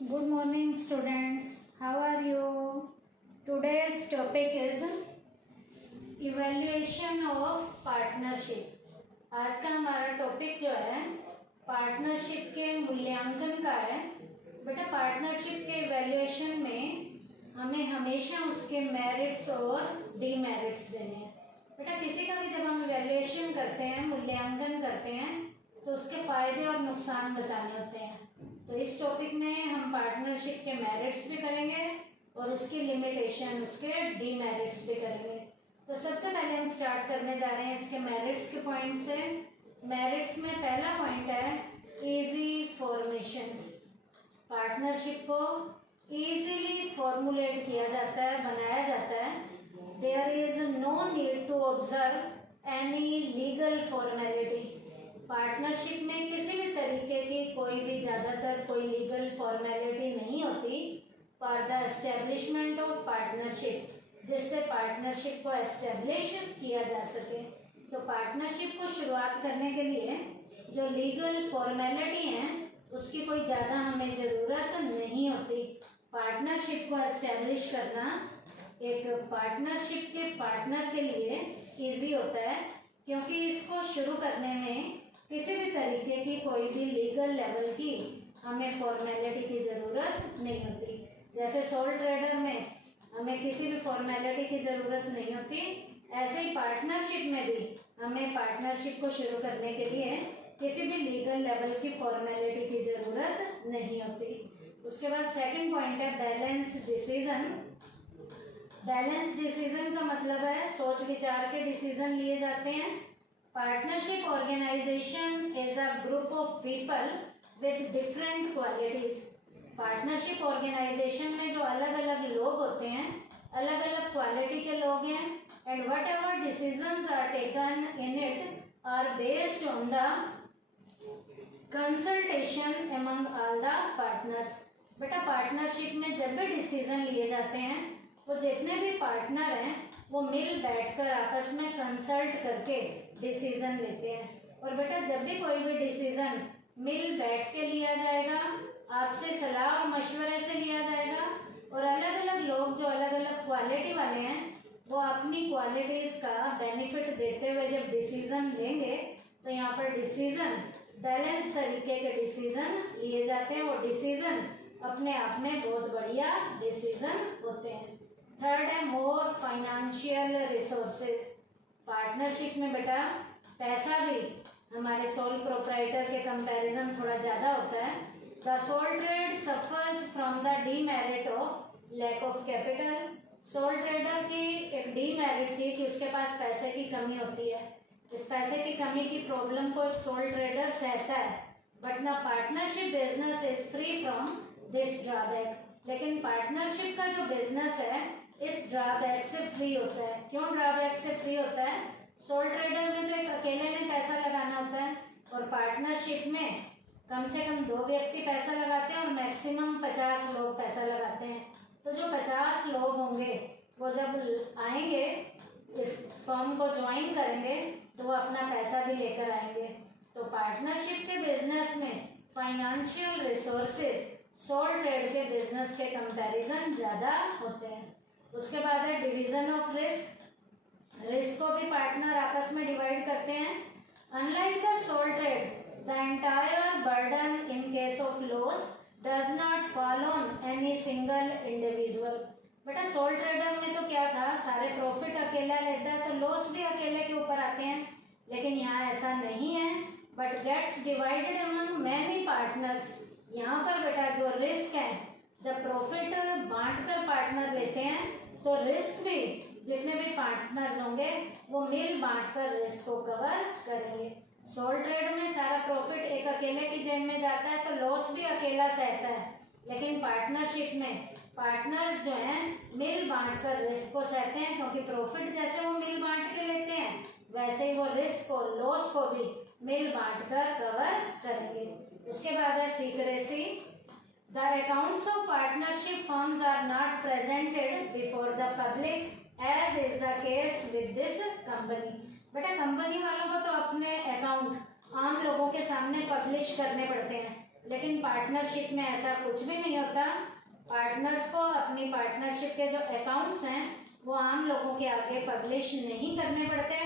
Good morning, students. How are you? Today's topic is evaluation of partnership. आज का हमारा topic जो है पार्टनरशिप के मूल्यांकन का है। बेटा पार्टनरशिप के इवैल्यूएशन में हमें हमेशा उसके मेरिट्स और डीमेरिट्स देने हैं। बेटा किसी का भी जब हम इवैल्यूएशन करते हैं, मूल्यांकन करते हैं, तो उसके फ़ायदे और नुकसान बताने होते हैं। तो इस टॉपिक में हम पार्टनरशिप के मेरिट्स भी करेंगे और उसकी लिमिटेशन, उसके डीमेरिट्स भी करेंगे। तो सबसे पहले हम स्टार्ट करने जा रहे हैं इसके मेरिट्स के पॉइंट से। मेरिट्स में पहला पॉइंट है इजी फॉर्मेशन। पार्टनरशिप को इजीली फॉर्मुलेट किया जाता है, बनाया जाता है। There is no need to observe any legal formality. Partnership में किसी भी तरीके की कोई भी ज़्यादातर कोई लीगल फॉर्मेलिटी नहीं होती for the establishment of partnership, जिससे पार्टनरशिप को एस्टेब्लिश किया जा सके। तो पार्टनरशिप को शुरुआत करने के लिए जो लीगल फॉर्मेलिटी हैं उसकी कोई ज़्यादा हमें ज़रूरत नहीं होती। पार्टनरशिप को एस्टेब्लिश करना एक पार्टनरशिप के पार्टनर के लिए ईजी होता है, क्योंकि इसको शुरू करने में किसी भी तरीके की कोई भी लीगल लेवल की हमें फॉर्मेलिटी की ज़रूरत नहीं होती। जैसे सोल ट्रेडर में हमें किसी भी फॉर्मेलिटी की ज़रूरत नहीं होती, ऐसे ही पार्टनरशिप में भी हमें पार्टनरशिप को शुरू करने के लिए किसी भी लीगल लेवल की फॉर्मेलिटी की ज़रूरत नहीं होती। उसके बाद सेकंड पॉइंट है बैलेंस डिसीजन। बैलेंस डिसीजन का मतलब है सोच विचार के डिसीजन लिए जाते हैं। Partnership organisation is a group of people with different qualities. Partnership organisation में जो अलग अलग लोग होते हैं, अलग अलग क्वालिटी के लोग हैं, and whatever decisions are taken in it are based on the consultation among all the partners. बेटा पार्टनरशिप में जब भी डिसीजन लिए जाते हैं वो जितने भी पार्टनर हैं वो मिल बैठकर आपस में कंसल्ट करके डिसीजन लेते हैं। और बेटा जब भी कोई भी डिसीजन मिल बैठ के लिया जाएगा, आपसे सलाह और मशवरे से लिया जाएगा, और अलग अलग लोग जो अलग अलग क्वालिटी वाले हैं वो अपनी क्वालिटीज़ का बेनिफिट देते हुए जब डिसीजन लेंगे तो यहाँ पर डिसीजन बैलेंस तरीके के डिसीजन लिए जाते हैं। वो डिसीजन अपने आप में बहुत बढ़िया डिसीजन होते हैं। थर्ड है मोर फाइनेंशियल रिसोर्सेज। पार्टनरशिप में बेटा पैसा भी हमारे सोल प्रोप्राइटर के कंपैरिजन थोड़ा ज़्यादा होता है। The sole trade suffers from the demerit of lack of capital. Sole trader की एक डीमेरिट थी कि उसके पास पैसे की कमी होती है। इस पैसे की कमी की प्रॉब्लम को एक सोल ट्रेडर सहता है, बट ना partnership business is free from this drawback. लेकिन पार्टनरशिप का जो बिजनेस है इस ड्रॉबैक से फ्री होता है। क्यों ड्रॉबैक से फ्री होता है? सोल ट्रेडर में तो एक अकेले ने पैसा लगाना होता है, और पार्टनरशिप में कम से कम 2 व्यक्ति पैसा लगाते हैं और मैक्सिमम 50 लोग पैसा लगाते हैं। तो जो 50 लोग होंगे वो जब आएंगे इस फर्म को ज्वाइन करेंगे तो वो अपना पैसा भी लेकर आएंगे। तो पार्टनरशिप के बिजनेस में फाइनेंशियल रिसोर्सेज सोल ट्रेड के बिजनेस के कंपैरिजन ज़्यादा होते हैं। उसके बाद है डिवीजन ऑफ रिस्क। रिस्क को भी पार्टनर आपस में डिवाइड करते हैं। Unlike the sole trade the entire burden in case of loss does not fall on any single individual. बेटा सोल ट्रेडर में तो क्या था, सारे प्रॉफिट अकेला लेता है तो लॉस भी अकेले के ऊपर आते हैं, लेकिन यहाँ ऐसा नहीं है, but gets divided among many partners. यहाँ पर बेटा जो रिस्क है, जब प्रॉफिट बांट कर पार्टनर लेते हैं तो रिस्क भी जितने भी पार्टनर्स होंगे वो मिल बांट कर रिस्क को कवर करेंगे। सोल ट्रेड में सारा प्रॉफिट एक अकेले की जेब में जाता है तो लॉस भी अकेला सहता है, लेकिन पार्टनरशिप में पार्टनर्स जो हैं मिल बांट कर रिस्क को सहते हैं, क्योंकि प्रॉफिट जैसे वो मिल बांट के लेते हैं वैसे ही वो रिस्क को, लॉस को भी मिल बांट कर कवर करेंगे। उसके बाद है secrecy. The accounts of partnership firms are not presented before the public as is the case with this company। बेटा कंपनी वालों को तो अपने अकाउंट आम लोगों के सामने पब्लिश करने पड़ते हैं, लेकिन पार्टनरशिप में ऐसा कुछ भी नहीं होता। पार्टनर्स को अपनी पार्टनरशिप के जो अकाउंट्स हैं वो आम लोगों के आगे पब्लिश नहीं करने पड़ते।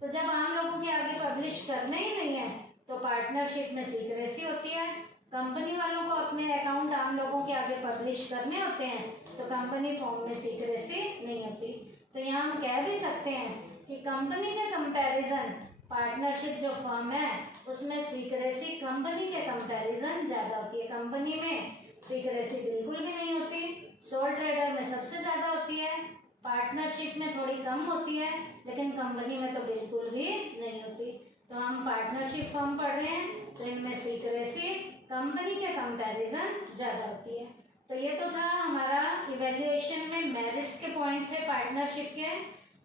तो जब आम लोगों के आगे पब्लिश करने ही नहीं है तो पार्टनरशिप में सीक्रेसी होती है। कंपनी वालों को अपने अकाउंट आम लोगों के आगे पब्लिश करने होते हैं तो कंपनी फॉर्म में सीक्रेसी नहीं होती। तो यहाँ हम कह भी सकते हैं कि कंपनी के कंपैरिजन पार्टनरशिप जो फर्म है उसमें सीक्रेसी कंपनी के कंपैरिजन ज़्यादा होती है। कंपनी में सीक्रेसी बिल्कुल भी नहीं होती, सोल ट्रेडर में सबसे ज़्यादा होती है, पार्टनरशिप में थोड़ी कम होती है, लेकिन कंपनी में तो बिल्कुल भी नहीं होती। तो हम पार्टनरशिप फर्म पढ़ रहे हैं तो इनमें सीक्रेसी कंपनी के कंपैरिजन ज़्यादा होती है। तो ये तो था हमारा इवेल्युएशन में मेरिट्स के पॉइंट थे पार्टनरशिप के।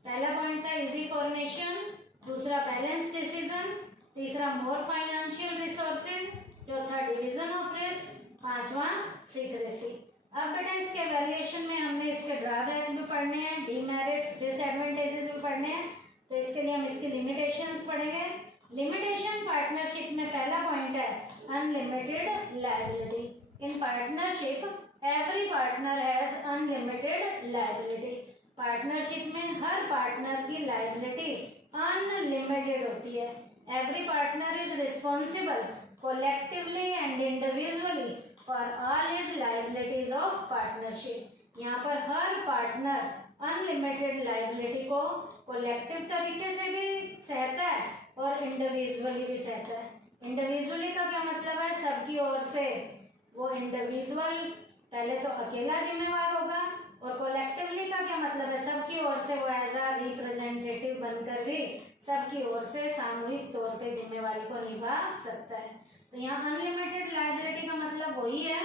पहला पॉइंट था इजी फॉर्मेशन, दूसरा बैलेंस डिसीजन, तीसरा मोर फाइनेंशियल रिसोर्सेज, चौथा डिवीजन ऑफ रिस्क, पांचवा सीक्रेसी। अब बेटा इसके वैल्यूएशन में हमने इसके ड्रॉबैक भी पढ़ने हैं, डीमेरिट्स डिसएडवांटेजेस भी पढ़ने हैं। तो इसके लिए हम इसकी लिमिटेशंस पढ़ेंगे। लिमिटेशन पार्टनरशिप में पहला पॉइंट है unlimited liability. In partnership every partner has unlimited liability. Partnership में हर पार्टनर की लायबिलिटी अनलिमिटेड होती है। Every partner is responsible collectively and individually for all his liabilities of partnership। यहाँ पर हर पार्टनर अनलिमिटेड लाइबिलिटी को कोलेक्टिव तरीके से भी सहता है और इंडिविजुअली भी सहता है। इंडिविजुअली का क्या मतलब है? सबकी ओर से वो इंडिविजुअल पहले तो अकेला जिम्मेवार होगा, और कोलेक्टिवली का क्या मतलब है? सबकी ओर से वो एज अ रिप्रेजेंटेटिव बनकर भी सबकी ओर से सामूहिक तौर पे जिम्मेवारी को निभा सकता है। तो यहाँ अनलिमिटेड लायबिलिटी का मतलब वही है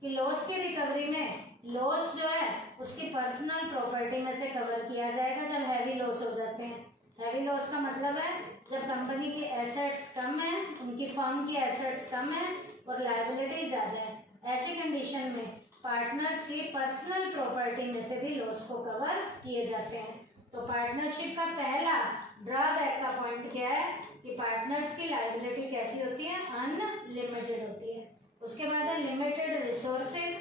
कि लॉस की रिकवरी में लॉस जो है उसकी पर्सनल प्रॉपर्टी में से कवर किया जाएगा जब हैवी लॉस हो जाते हैं। हैवी लॉस का मतलब है जब कंपनी की एसेट्स कम है, उनकी फर्म की एसेट्स कम है और लायबिलिटी ज़्यादा है, ऐसी कंडीशन में पार्टनर्स की पर्सनल प्रॉपर्टी में से भी लॉस को कवर किए जाते हैं। तो पार्टनरशिप का पहला ड्रॉबैक का पॉइंट क्या है कि पार्टनर्स की लायबिलिटी कैसी होती है? अनलिमिटेड होती है। उसके बाद है limited resources.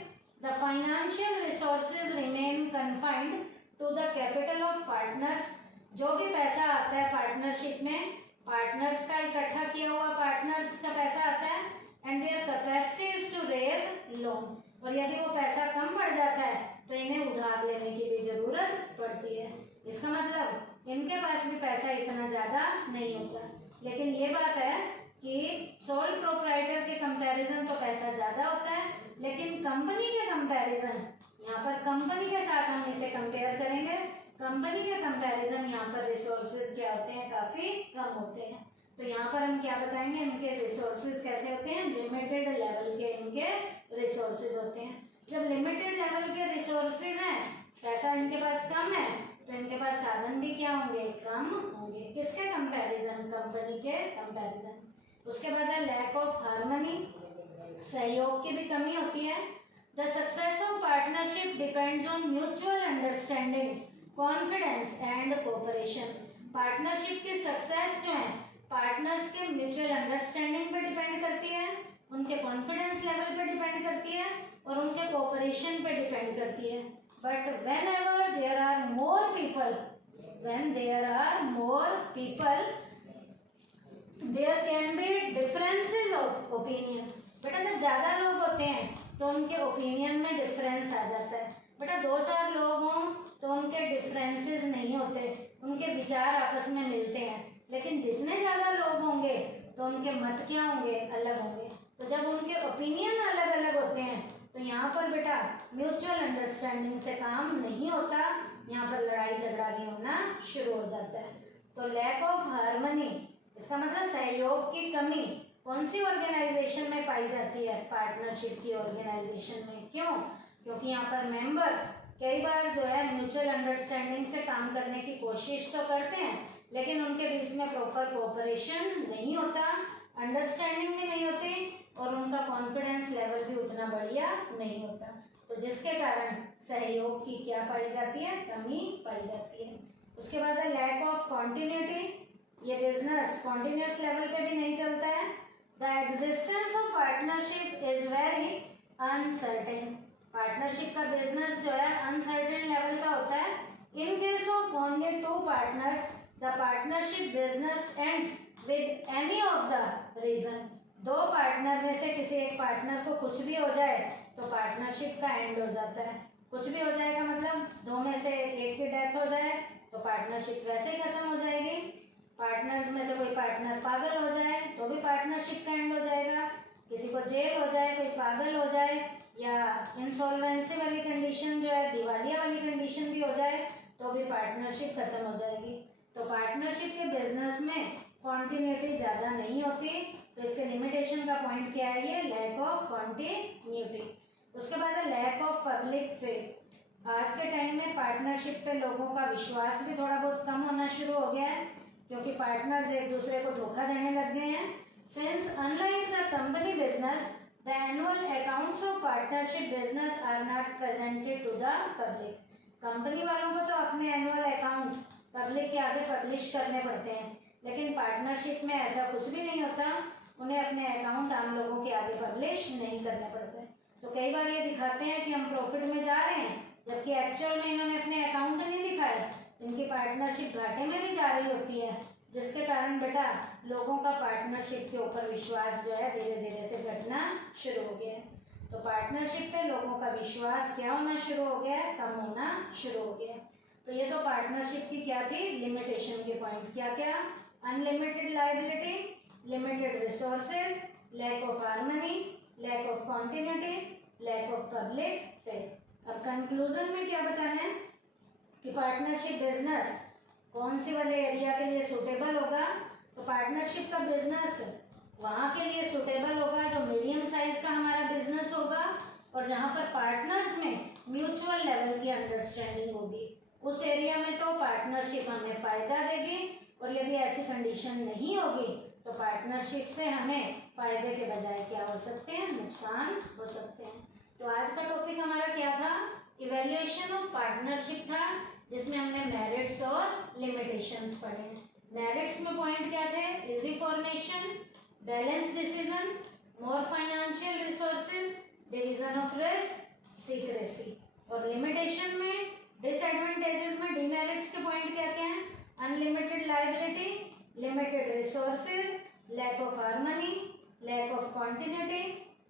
The financial resources remain confined to the capital of partners. जो भी पैसा आता है पार्टनरशिप में, पार्टनर्स का इकट्ठा किया हुआ पार्टनर्स का पैसा आता है, and their capacity is to raise loan. और यदि वो पैसा कम पड़ जाता है तो इन्हें उधार लेने की भी जरूरत पड़ती है। इसका मतलब इनके पास भी पैसा इतना ज़्यादा नहीं होता। लेकिन ये बात है कि सोल प्रोप्राइटर के कंपैरिजन तो पैसा ज़्यादा होता है, लेकिन कंपनी के कंपैरिजन, यहाँ पर कंपनी के साथ हम इसे कंपेयर करेंगे, कंपनी के कंपैरिजन यहाँ पर रिसोर्सेज क्या होते हैं? काफ़ी कम होते हैं। तो यहाँ पर हम क्या बताएंगे? इनके रिसोर्सेज कैसे होते हैं? लिमिटेड लेवल के इनके रिसोर्सेज होते हैं। जब लिमिटेड लेवल के रिसोर्सेज हैं, पैसा इनके पास कम है, तो इनके पास साधन भी क्या होंगे? कम होंगे। किसके कंपैरिजन? कंपनी के कंपैरिजन। उसके बाद है लैक ऑफ हार्मनी, सहयोग की भी कमी होती है। The success of partnership depends on mutual understanding, confidence and cooperation. Partnership की सक्सेस जो है पार्टनर्स के म्यूचुअल अंडरस्टैंडिंग पे डिपेंड करती है, उनके कॉन्फिडेंस लेवल पे डिपेंड करती है और उनके कोऑपरेशन पे डिपेंड करती है। But whenever there are more people, when there are more people, there can be differences of opinion। बेटा जब ज़्यादा लोग होते हैं तो उनके ओपिनियन में डिफरेंस आ जाता है। बेटा 2-4 लोग हों तो उनके डिफरेंसेस नहीं होते, उनके विचार आपस में मिलते हैं। लेकिन जितने ज़्यादा लोग होंगे तो उनके मत क्या होंगे? अलग होंगे। तो जब उनके ओपिनियन अलग अलग होते हैं तो यहाँ पर बेटा म्यूचुअल अंडरस्टैंडिंग से काम नहीं होता, यहाँ पर लड़ाई झगड़ा भी होना शुरू हो जाता है। तो लैक ऑफ हार्मनी, इसका मतलब सहयोग की कमी कौन सी ऑर्गेनाइजेशन में पाई जाती है? पार्टनरशिप की ऑर्गेनाइजेशन में। क्यों? क्योंकि यहाँ पर मेंबर्स कई बार जो है म्यूचुअल अंडरस्टैंडिंग से काम करने की कोशिश तो करते हैं, लेकिन उनके बीच में प्रॉपर कोऑपरेशन नहीं होता, अंडरस्टैंडिंग भी नहीं होती और उनका कॉन्फिडेंस लेवल भी उतना बढ़िया नहीं होता। तो जिसके कारण सहयोग की क्या पाई जाती है? कमी पाई जाती है। उसके बाद है लैक ऑफ कॉन्टिन्यूटी। ये बिजनेस कॉन्टिन्यूस लेवल पे भी नहीं चलता है। The existence of partnership is very uncertain. Partnership का बिजनेस जो है अनसर्टेन लेवल का होता है। In case of only two partners the partnership business ends with any of the reason. दो पार्टनर में से किसी एक पार्टनर को कुछ भी हो जाए तो पार्टनरशिप का एंड हो जाता है। कुछ भी हो जाएगा मतलब दो में से एक की डेथ हो जाए तो पार्टनरशिप वैसे ही खत्म हो जाएगी। पार्टनर्स में से कोई पार्टनर पागल हो जाए तो भी पार्टनरशिप का एंड हो जाएगा। किसी को जेल हो जाए, कोई पागल हो जाए या इंसॉल्वेंसी वाली कंडीशन जो है, दिवालिया वाली कंडीशन भी हो जाए तो भी पार्टनरशिप खत्म हो जाएगी। तो पार्टनरशिप के बिजनेस में कॉन्टिन्यूटी ज़्यादा नहीं होती। तो इसके लिमिटेशन का पॉइंट क्या है, ये लैक ऑफ कॉन्टिन्यूटी। उसके बाद है लैक ऑफ पब्लिक फेथ। आज के टाइम में पार्टनरशिप पे लोगों का विश्वास भी थोड़ा बहुत कम होना शुरू हो गया है क्योंकि पार्टनर्स एक दूसरे को धोखा देने लग गए हैं। Since unlike the company business the annual accounts of partnership business are not presented to the public. Company वालों को तो अपने एनुअल अकाउंट पब्लिक के आगे पब्लिश करने पड़ते हैं, लेकिन पार्टनरशिप में ऐसा कुछ भी नहीं होता। उन्हें अपने अकाउंट आम लोगों के आगे पब्लिश नहीं करने पड़ते। तो कई बार ये दिखाते हैं कि हम प्रॉफिट में जा रहे हैं, जबकि एक्चुअल में इन्होंने अपने अकाउंट नहीं दिखाए। इनकी पार्टनरशिप घाटे में भी जा रही होती है, जिसके कारण बेटा लोगों का पार्टनरशिप के ऊपर विश्वास जो है धीरे धीरे से घटना शुरू हो गया है। तो पार्टनरशिप पे लोगों का विश्वास क्या होना शुरू हो गया है, कम होना शुरू हो गया है। तो ये तो पार्टनरशिप की क्या थी लिमिटेशन के पॉइंट, क्या क्या, unlimited liability, limited resources, lack of harmony, lack of continuity, lack of public faith. अब कंक्लूजन में क्या बताना है कि पार्टनरशिप बिजनेस कौन सी वाले एरिया के लिए सूटेबल होगा। तो पार्टनरशिप का बिजनेस वहाँ के लिए सूटेबल होगा जो मीडियम साइज का हमारा बिजनेस होगा और जहाँ पर पार्टनर्स में म्यूचुअल लेवल की अंडरस्टैंडिंग होगी। उस एरिया में तो पार्टनरशिप हमें फ़ायदा देगी और यदि ऐसी कंडीशन नहीं होगी तो पार्टनरशिप से हमें फ़ायदे के बजाय क्या हो सकते हैं, नुकसान हो सकते हैं। तो आज का टॉपिक हमारा क्या था, इवैल्यूएशन ऑफ पार्टनरशिप था, जिसमें हमने मेरिट्स और लिमिटेशंस पढ़े हैं। मेरिट्स में पॉइंट क्या थे, easy formation, balance decision, more financial resources, division of risk, secrecy. और लिमिटेशन में डिसएडवांटेजेस में डिमेरिट्स के पॉइंट क्या क्या हैं, unlimited liability, limited resources, lack of harmony, lack of continuity,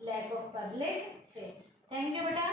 lack of public faith. Thank you बेटा।